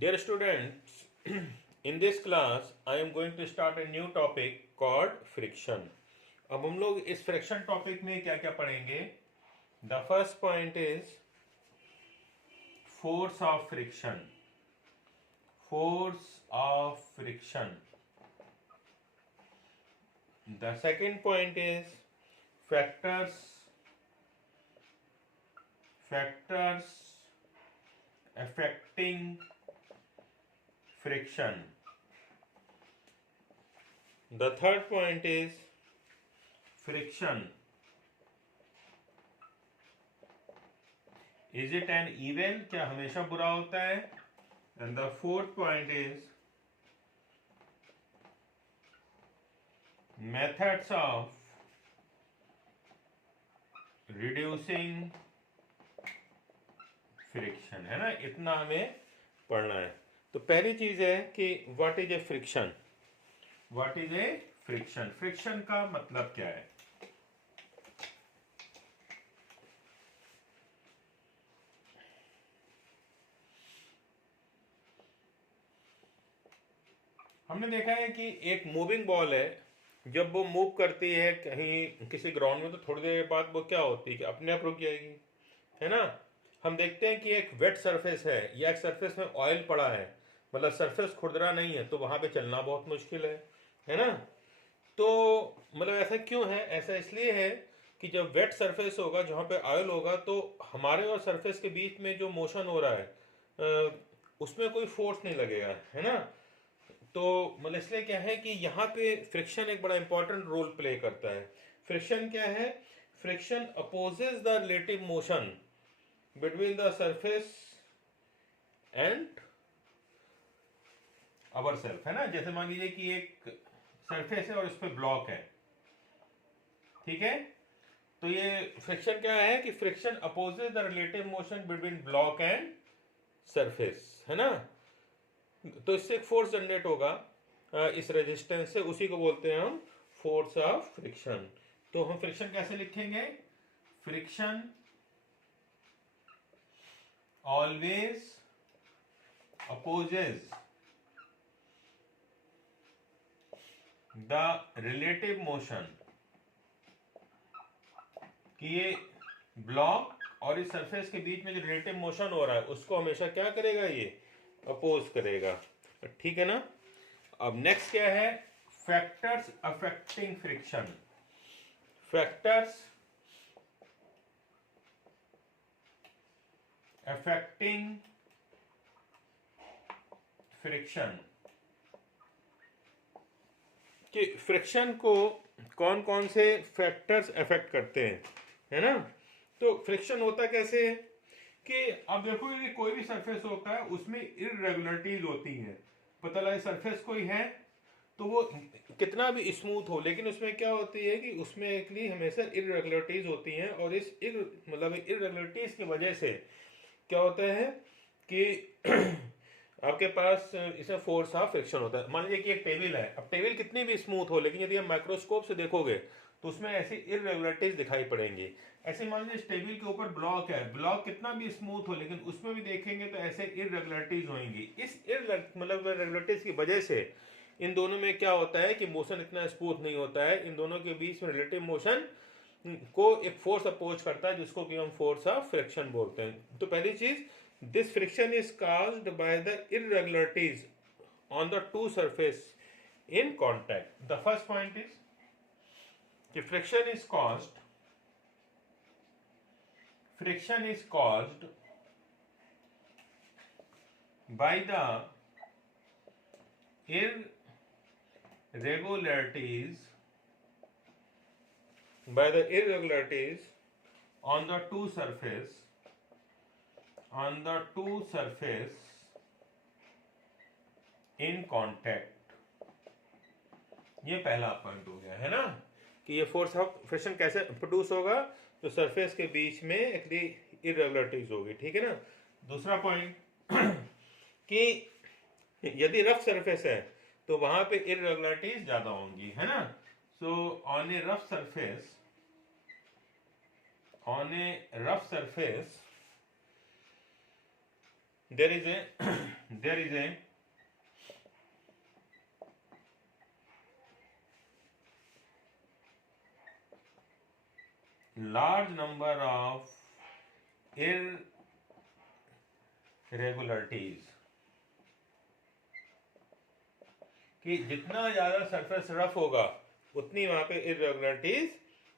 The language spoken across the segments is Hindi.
Dear students, in this class I am going to start a new topic called friction. अब हम लोग इस फ्रिक्शन टॉपिक में क्या क्या पढ़ेंगे? The first point is force of friction. Force of friction. The second point is factors affecting friction. The third point is friction. Is it an evil? क्या हमेशा बुरा होता है? And the fourth point is methods of reducing friction. है ना, इतना हमें पढ़ना है. तो पहली चीज है कि what is a friction. What is a friction. Friction का मतलब क्या है? हमने देखा है कि एक मूविंग बॉल है, जब वो मूव करती है कहीं किसी ग्राउंड में तो थोड़ी देर बाद वो क्या होती है कि अपने आप रुक जाएगी. है ना. हम देखते हैं कि एक वेट सरफेस है या एक सरफेस में ऑयल पड़ा है, मतलब सरफेस खुरदरा नहीं है, तो वहां पे चलना बहुत मुश्किल है ना. तो मतलब ऐसा क्यों है? ऐसा इसलिए है कि जब वेट सरफेस होगा, जहाँ पे ऑयल होगा, तो हमारे और सरफेस के बीच में जो मोशन हो रहा है उसमें कोई फोर्स नहीं लगेगा. है ना. तो मतलब इसलिए क्या है कि यहाँ पे फ्रिक्शन एक बड़ा इंपॉर्टेंट रोल प्ले करता है. फ्रिक्शन क्या है? Friction opposes the relative motion between the surface and our self. है ना. जैसे मान लीजिए कि एक सरफेस है और इस पे ब्लॉक है. ठीक है. तो ये फ्रिक्शन क्या है कि friction opposes the relative motion between block and surface. है ना. तो इससे एक फोर्स जनरेट होगा इस रेजिस्टेंस से, उसी को बोलते हैं हम फोर्स ऑफ फ्रिक्शन. तो हम फ्रिक्शन कैसे लिखेंगे? Friction always opposes the relative motion. कि ये ब्लॉक और इस सरफेस के बीच में जो रिलेटिव मोशन हो रहा है उसको हमेशा क्या करेगा? ये अपोज करेगा. ठीक है ना. अब नेक्स्ट क्या है? Factors affecting friction. Factors affecting friction. कि फ्रिक्शन को कौन कौन से फैक्टर्स अफेक्ट करते हैं. है ना. तो फ्रिक्शन होता कैसे है कि अब देखो कि कोई भी सरफेस होता है उसमें इरेगुलरिटीज होती हैं. पता लगे सरफेस कोई है तो वो कितना भी स्मूथ हो, लेकिन उसमें क्या होती है कि उसमें एक्चुअली हमेशा इरेगुलरिटीज होती हैं. और इस मतलब इरेगुलरिटीज की वजह से क्या होता है कि आपके पास इसमें फोर्स ऑफ फ्रिक्शन होता है. मान लीजिए कि एक टेबल है. अब टेबल कितनी भी स्मूथ हो, लेकिन यदि आप माइक्रोस्कोप से देखोगे तो उसमें ऐसी इरेगुलरिटीज दिखाई पड़ेंगी. ऐसे मान लीजिए इस टेबल के ऊपर ब्लॉक है, ब्लॉक कितना भी स्मूथ हो, लेकिन उसमें भी देखेंगे तो ऐसे इरेगुलरिटीज होंगी. इस मतलब इरेगुलरिटीज की वजह से इन दोनों में क्या होता है कि मोशन इतना स्मूथ नहीं होता है. इन दोनों के बीच में रिलेटिव मोशन को एक फोर्स अपोज करता है, जिसको कि हम फोर्स ऑफ फ्रिक्शन बोलते हैं. तो पहली चीज, this friction is caused by the irregularities on the two surface in contact. The first point is कि friction is caused by the irregularities on the two surface in contact. ये पहला पॉइंट हो गया. है ना. कि ये फोर्स ऑफ फ्रिक्शन कैसे प्रोड्यूस होगा? तो सरफेस के बीच में एक इरेगुलरिटीज होगी. ठीक है ना. दूसरा पॉइंट कि यदि रफ सरफेस है तो वहां पे इरेगुलरिटीज ज्यादा होंगी. है ना. So on a rough surface there is there is a large number of irregularities, कि जितना ज्यादा सरफेस रफ होगा उतनी वहां पे इरेगुलरिटीज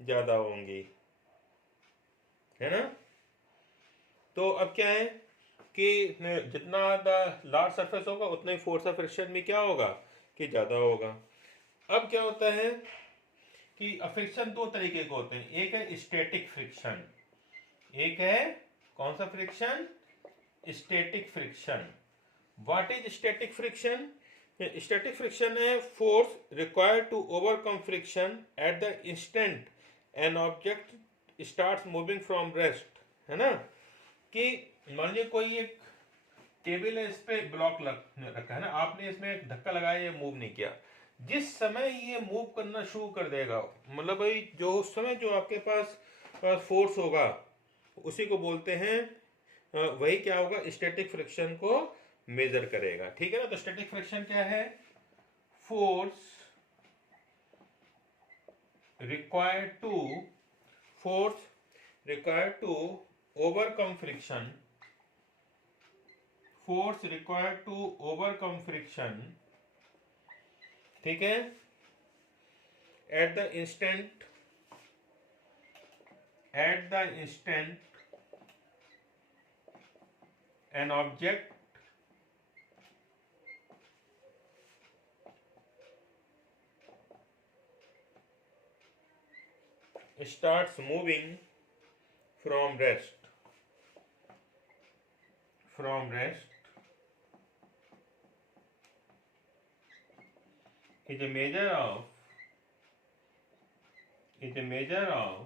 ज्यादा होंगी, है ना। तो अब क्या है कि जितना लार्ज सरफेस होगा उतना ही फोर्स ऑफ फ्रिक्शन भी क्या होगा कि ज्यादा होगा। अब क्या होता है कि फ्रिक्शन दो तरीके के होते हैं, एक है स्टैटिक फ्रिक्शन, एक है कौन सा friction, static friction. What is static friction? Static friction है force required to overcome friction at the instant an object starts moving from rest, है ना। कि मान लीजिए कोई एक टेबल है, इस पे ब्लॉक रखा है ना, आपने इसमें एक धक्का लगाया, ये मूव नहीं किया, जिस समय ये मूव करना शुरू कर देगा, मतलब भाई जो उस समय जो आपके पास फोर्स होगा उसी को बोलते हैं, वही क्या होगा, स्टैटिक फ्रिक्शन को मेजर करेगा, ठीक है ना। तो स्टैटिक फ्रिक्शन क्या है, force required to overcome friction, force required to overcome friction, ठीक है, at the instant an object starts moving from rest is a measure of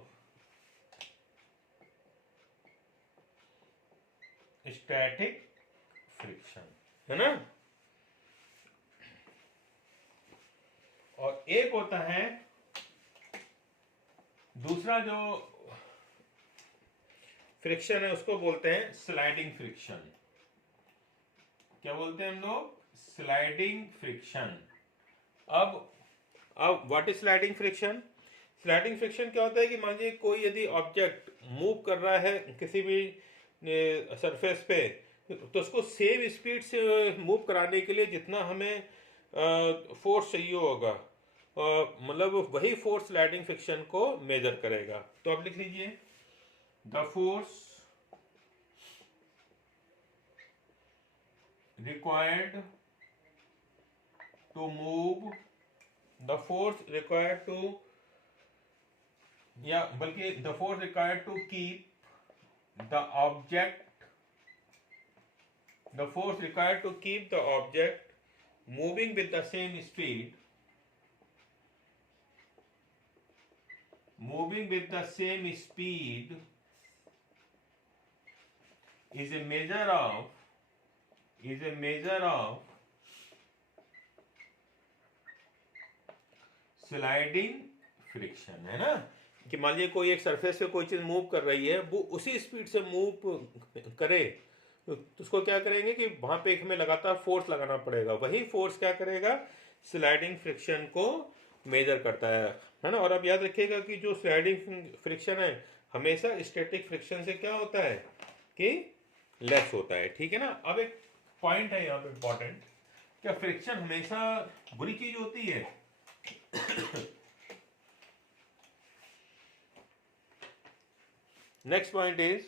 static friction, है ना। और एक होता है दूसरा जो फ्रिक्शन है उसको बोलते हैं स्लाइडिंग फ्रिक्शन। क्या बोलते हैं हम लोग, स्लाइडिंग फ्रिक्शन। अब what is sliding friction? Sliding friction क्या होता है कि मान लीजिए कोई यदि ऑब्जेक्ट मूव कर रहा है किसी भी सरफेस पे, तो उसको सेम स्पीड से मूव कराने के लिए जितना हमें फोर्स चाहिए होगा, मतलब वही फोर्स स्लाइडिंग फ्रिक्शन को मेजर करेगा। तो आप लिख लीजिए, the force required to move, the force required to, या बल्कि the force required to keep the force required to keep the object moving with the same speed is a measure of sliding friction, है ना। कि मान लीजिए कोई एक सरफेस पे कोई चीज मूव कर रही है, वो उसी स्पीड से मूव करे, तो उसको क्या करेंगे कि वहां पे हमें लगातार फोर्स लगाना पड़ेगा, वही फोर्स क्या करेगा, स्लाइडिंग फ्रिक्शन को मेजर करता है ना। और अब याद रखिएगा कि जो स्लाइडिंग फ्रिक्शन है हमेशा स्टैटिक फ्रिक्शन से क्या होता है कि लेस होता है, ठीक है ना। अब एक पॉइंट है यहाँ पे इंपॉर्टेंट, क्या फ्रिक्शन हमेशा बुरी चीज होती है? Next point is,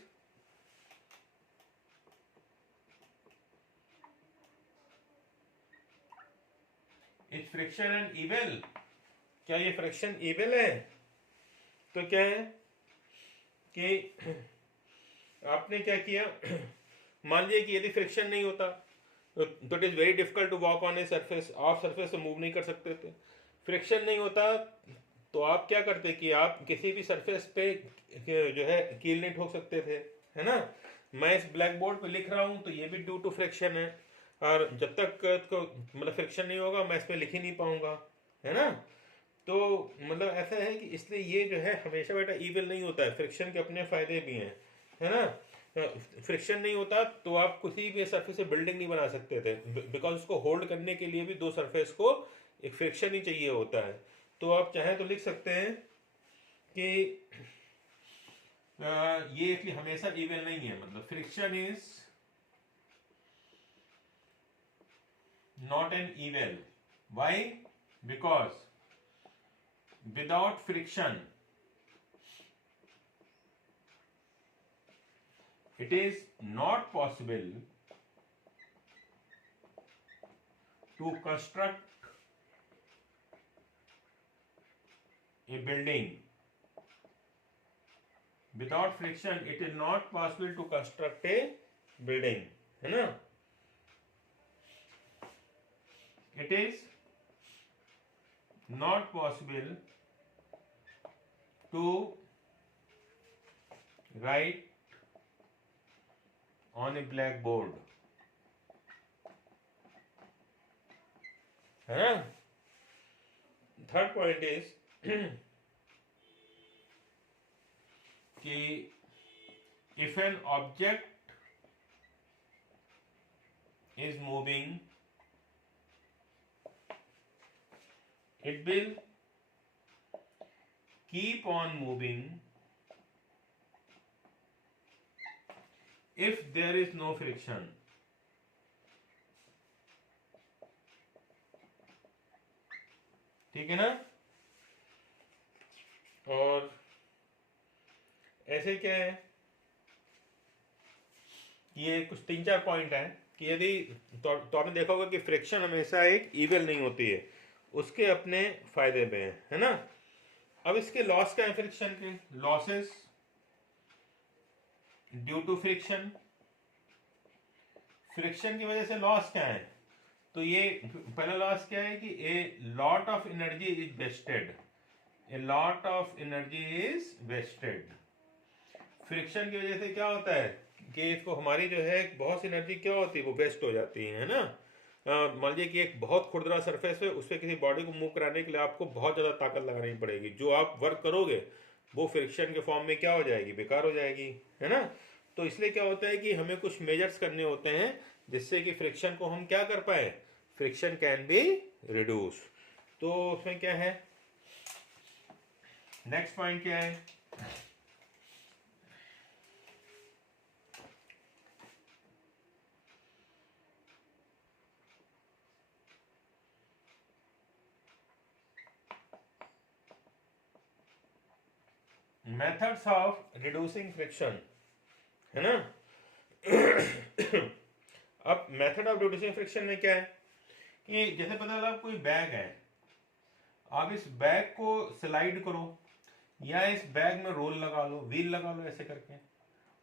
is friction an evil? क्या ये फ्रिक्शन evil है? तो क्या है कि आपने क्या किया, मान लीजिए कि यदि फ्रिक्शन नहीं होता तो it is very difficult to walk on a surface, आप सरफेस से मूव नहीं कर सकते थे। फ्रिक्शन नहीं होता तो आप क्या करते कि आप किसी भी सरफेस पे जो है कील नहीं ठोक सकते थे, है ना। मैं इस ब्लैक बोर्ड पे लिख रहा हूँ तो ये भी ड्यू टू फ्रिक्शन है, और जब तक मतलब फ्रिक्शन नहीं होगा मैं इस पे लिख ही नहीं पाऊंगा, है ना। तो मतलब ऐसा है कि इसलिए ये जो है हमेशा बेटा ईविल नहीं होता है, फ्रिक्शन के अपने फायदे भी हैं, है ना। फ्रिक्शन नहीं होता तो आप किसी भी सरफेस से बिल्डिंग नहीं बना सकते थे, बिकॉज उसको होल्ड करने के लिए भी दो सरफेस को एक फ्रिक्शन ही चाहिए होता है। तो आप चाहें तो लिख सकते हैं कि ये इसलिए हमेशा इवन नहीं है, मतलब friction is not an even. Why? Because without friction it is not possible to construct a building. Without friction it is not possible to construct a building, है ना? It is not possible to write on a blackboard, है ना? थर्ड पॉइंट इज कि if an object is moving, it will keep on moving if there is no friction. ठीक है ना? और ऐसे क्या है, ये कुछ 3-4 पॉइंट हैं कि यदि तो आपने देखा होगा कि फ्रिक्शन हमेशा एक इवल नहीं होती है, उसके अपने फायदे में है ना? अब इसके लॉस क्या है फ्रिक्शन के? Losses due to friction, friction की वजह से लॉस क्या है? तो ये पहला लॉस क्या है कि a lot of energy is wasted, a lot of energy is wasted. Friction की वजह से क्या होता है कि इसको हमारी जो है बहुत सी एनर्जी क्या होती है, वो वेस्ट हो जाती है ना? मान लीजिए कि एक बहुत खुरदरा सरफेस है, उस पर किसी बॉडी को मूव कराने के लिए आपको बहुत ज़्यादा ताकत लगानी पड़ेगी, जो आप वर्क करोगे वो फ्रिक्शन के फॉर्म में क्या हो जाएगी, बेकार हो जाएगी, है ना? तो इसलिए क्या होता है कि हमें कुछ मेजर्स करने होते हैं जिससे कि फ्रिक्शन को हम क्या कर पाए, फ्रिक्शन कैन बी रिड्यूस। तो उसमें क्या है, नेक्स्ट पॉइंट क्या है? मेथड्स ऑफ रिड्यूसिंग फ्रिक्शन, है ना? अब मेथड ऑफ रिड्यूसिंग फ्रिक्शन में क्या है कि जैसे पता लगा कोई बैग है, आप इस बैग को स्लाइड करो या इस बैग में रोल लगा लो, व्हील लगा लो ऐसे करके,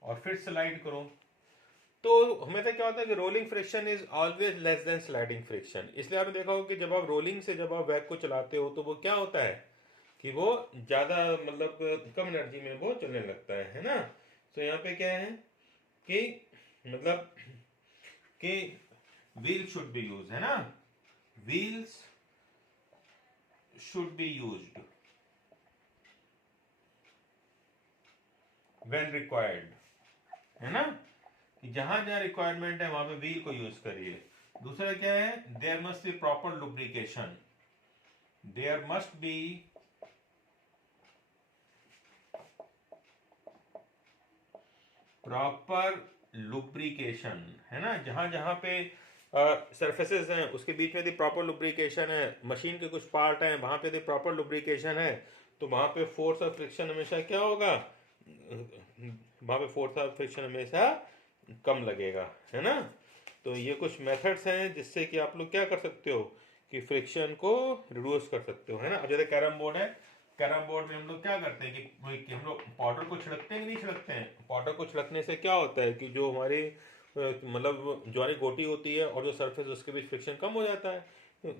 और फिर स्लाइड करो, तो हमेशा क्या होता है कि rolling friction is always less than sliding friction. इसलिए आपने देखा होगा कि जब आप रोलिंग से जब आप बैग को चलाते हो तो वो क्या होता है कि वो ज़्यादा मतलब कम एनर्जी में वो चलने लगता है ना? तो यहाँ पे क्या है कि मतलब कि व्हील शुड बी यूज, है ना? Wheels should be used when required, है ना? कि जहां जहां रिक्वायरमेंट है वहां पे व्हील को यूज करिए। दूसरा क्या है, there must be proper lubrication, there must be proper lubrication, है ना? जहां जहां पे सरफेसेस हैं उसके बीच में यदि प्रॉपर लुब्रिकेशन है, मशीन के कुछ पार्ट हैं वहां पे यदि प्रॉपर लुब्रिकेशन है, तो वहां पे फोर्स ऑफ फ्रिक्शन हमेशा क्या होगा, वहां पे फोर्स ऑफ फ्रिक्शन हमेशा कम लगेगा, है ना? तो ये कुछ मेथड्स हैं जिससे कि आप लोग क्या कर सकते हो कि फ्रिक्शन को रिड्यूस कर सकते हो, है ना? अब जैसे कैरम बोर्ड है, कैरम बोर्ड में हम लोग क्या करते हैं कि हम लोग पाउडर को छिड़कते हैं कि नहीं छिड़कते हैं? पाउडर को छिड़कने से क्या होता है कि जो हमारी मतलब जो हमारी गोटी होती है और जो सरफेस उसके बीच फ्रिक्शन कम हो जाता है।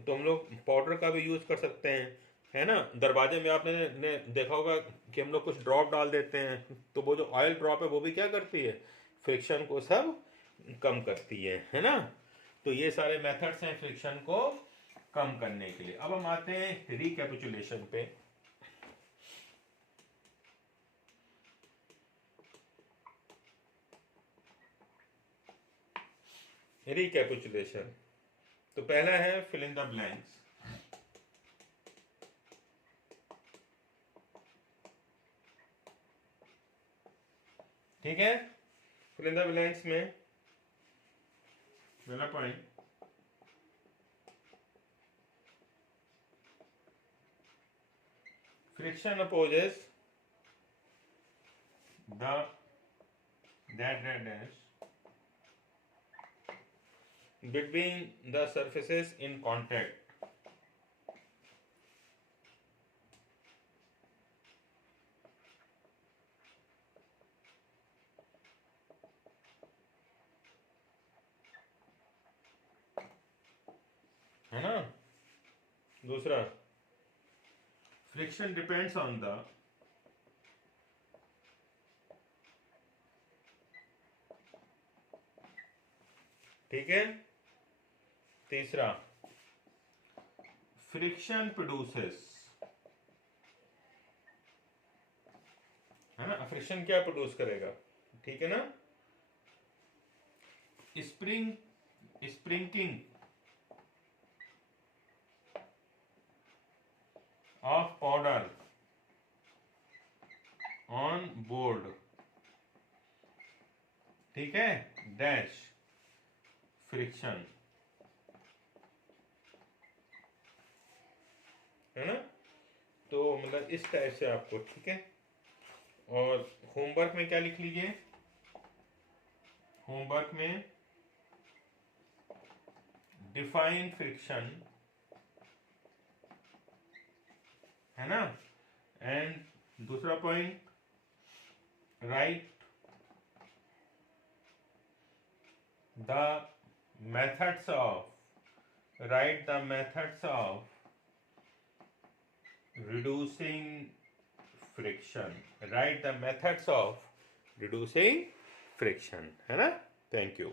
तो हम लोग पाउडर का भी यूज़ कर सकते हैं, है ना? दरवाजे में आपने ने देखा होगा कि हम लोग कुछ ड्रॉप डाल देते हैं, तो वो जो ऑयल ड्रॉप है वो भी क्या करती है, फ्रिक्शन को सब कम करती है ना? तो ये सारे मेथड्स हैं फ्रिक्शन को कम करने के लिए। अब हम आते हैं रिकैपिचुलेशन पे। रिकैपिचुलेशन। तो पहला है फिल इन द ब्लैंक्स। ठीक है, फिल इन द ब्लैंक्स में पहला point, friction opposes the dash between the surfaces in contact। है ना। दूसरा, फ्रिक्शन डिपेंड्स ऑन द ठीक है। तीसरा, फ्रिक्शन प्रोड्यूसेस, है ना, फ्रिक्शन क्या प्रोड्यूस करेगा, ठीक है ना, स्प्रिंकिंग ऑफ पाउडर ऑन बोर्ड, ठीक है, डैश फ्रिक्शन, है ना। तो मतलब इस टाइप से आपको, ठीक है। और होमवर्क में क्या लिख लीजिए, होमवर्क में डिफाइन फ्रिक्शन, है ना, एंड दूसरा point, right the methods of reducing friction, write the methods of reducing friction, है ना। Thank you.